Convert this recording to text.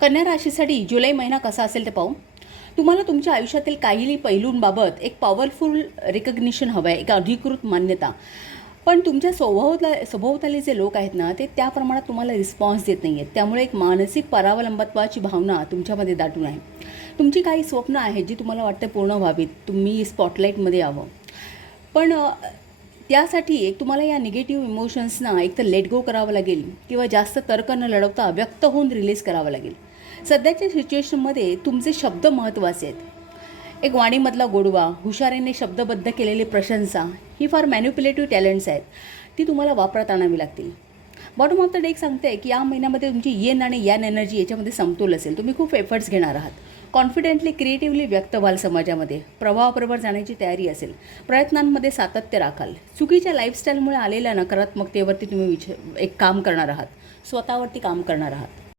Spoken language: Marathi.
कन्या राशीसाठी जुलै महिना कसा असेल ते पाहू. तुम्हाला तुमच्या आयुष्यातील काही पैलूंबाबत एक पॉवरफुल रिकग्निशन हवं आहे, एक अधिकृत मान्यता. पण तुमच्या सभोवताली जे लोक आहेत ना, ते त्या प्रमाणात तुम्हाला रिस्पॉन्स देत नाही आहेत. त्यामुळे एक मानसिक परावलंबत्वाची भावना तुमच्यामध्ये दाटून आहे. तुमची काही स्वप्न आहेत जी तुम्हाला वाटतं पूर्ण व्हावीत, तुम्ही स्पॉटलाईटमध्ये यावं. पण त्यासाठी एक तुम्हाला या निगेटिव्ह इमोशन्सना एक तर लेट गो करावं लागेल किंवा जास्त तर्क न लढवता व्यक्त होऊन रिलीज करावं लागेल. सध्याच्या सिच्युएशनमध्ये तुमचे शब्द महत्त्वाचे आहेत. एक वाणीमधला गोडवा, हुशारीने शब्दबद्ध केलेली प्रशंसा, ही फार मॅन्युप्युलेटिव्ह टॅलेंट्स आहेत. ती तुम्हाला वापरात आणावी लागतील. बॉटम ऑफ द डेक सांगते की या महिन्यामध्ये तुमची येन आणि यान एनर्जी याच्यामध्ये समतोल असेल. तुम्ही खूप एफर्ट्स घेणार आहात. कॉन्फिडेंटली क्रिएटिव्हली व्यक्त व्हाल. समाजामध्ये प्रवाहाबरोबर जाण्याची तयारी असेल. प्रयत्नांमध्ये सातत्य राखाल. चुकीच्या लाईफस्टाईलमुळे आलेल्या नकारात्मकतेवरती तुम्ही एक काम करणार आहात. स्वतःवरती काम करणार आहात.